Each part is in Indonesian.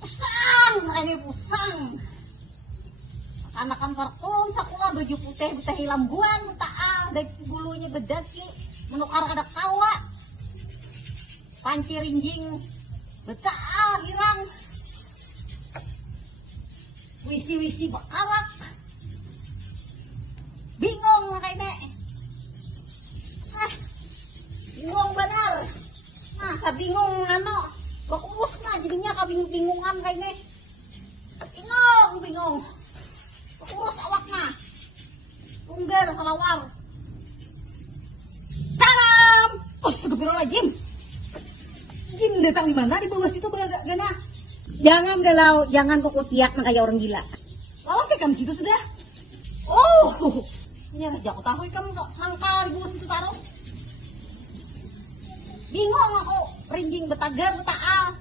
Pusang, ini pusang. Anak-anak kartun sekolah baju putih betah lambuan betah dari bulunya bedaki menukar ada kawa panci rinjing betah hirang wisi-wisi bakarak bingung kayaknya bingung benar sa bingung ano bakurus na jadinya kabingung-bingungan kayaknya bingung urus awak na tunggal salawar taram astagfirullahaladzim jin datang di mana di bawah situ gana jangan galau jangan kukuciak na kayak orang gila lawas kamu situ sudah oh ini raja aku tahu kamu sangka di bawah situ taruh bingung aku rinjing betagar betaal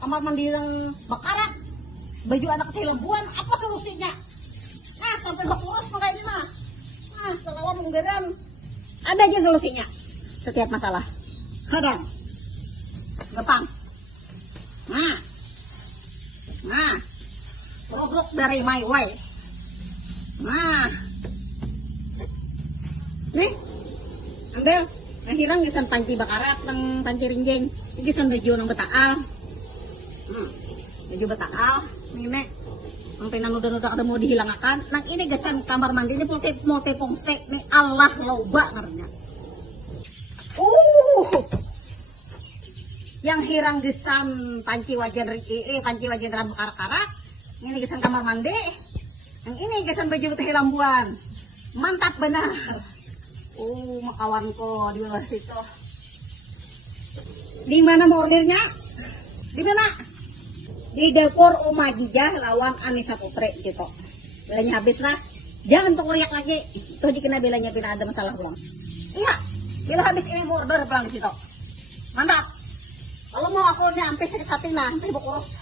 kamar mandi yang bakarak baju anak kecil lembuan apa solusinya sampai bakurus kayak ini mah selawan menggeram ada aja solusinya setiap masalah kadang gampang goblok dari my way nih ambil yang hirang gisan panci bakarak ng panci rinjing gisan baju ng betaal baju betaal ini ang pinanuda-nuda kada mau dihilangkan nang ini gasan kamar mandi ini multi fungsi nih Allah loba karena yang hirang gesan panci wajan rambut karak-karak ini gesan kamar mandi yang ini gesan baju teh lambuan mantap benar makawanku di bawah situ di mana mau ordernya di mana di dapur Uma Jijah lawan Anissa Putri gitu belanya habis lah jangan tunggu riak lagi itu dikena belanya bila ada masalah pulang iya bila habis ini mau order pulang di situ mantap kalau mau aku sampai sakit hati nah sampai berkurus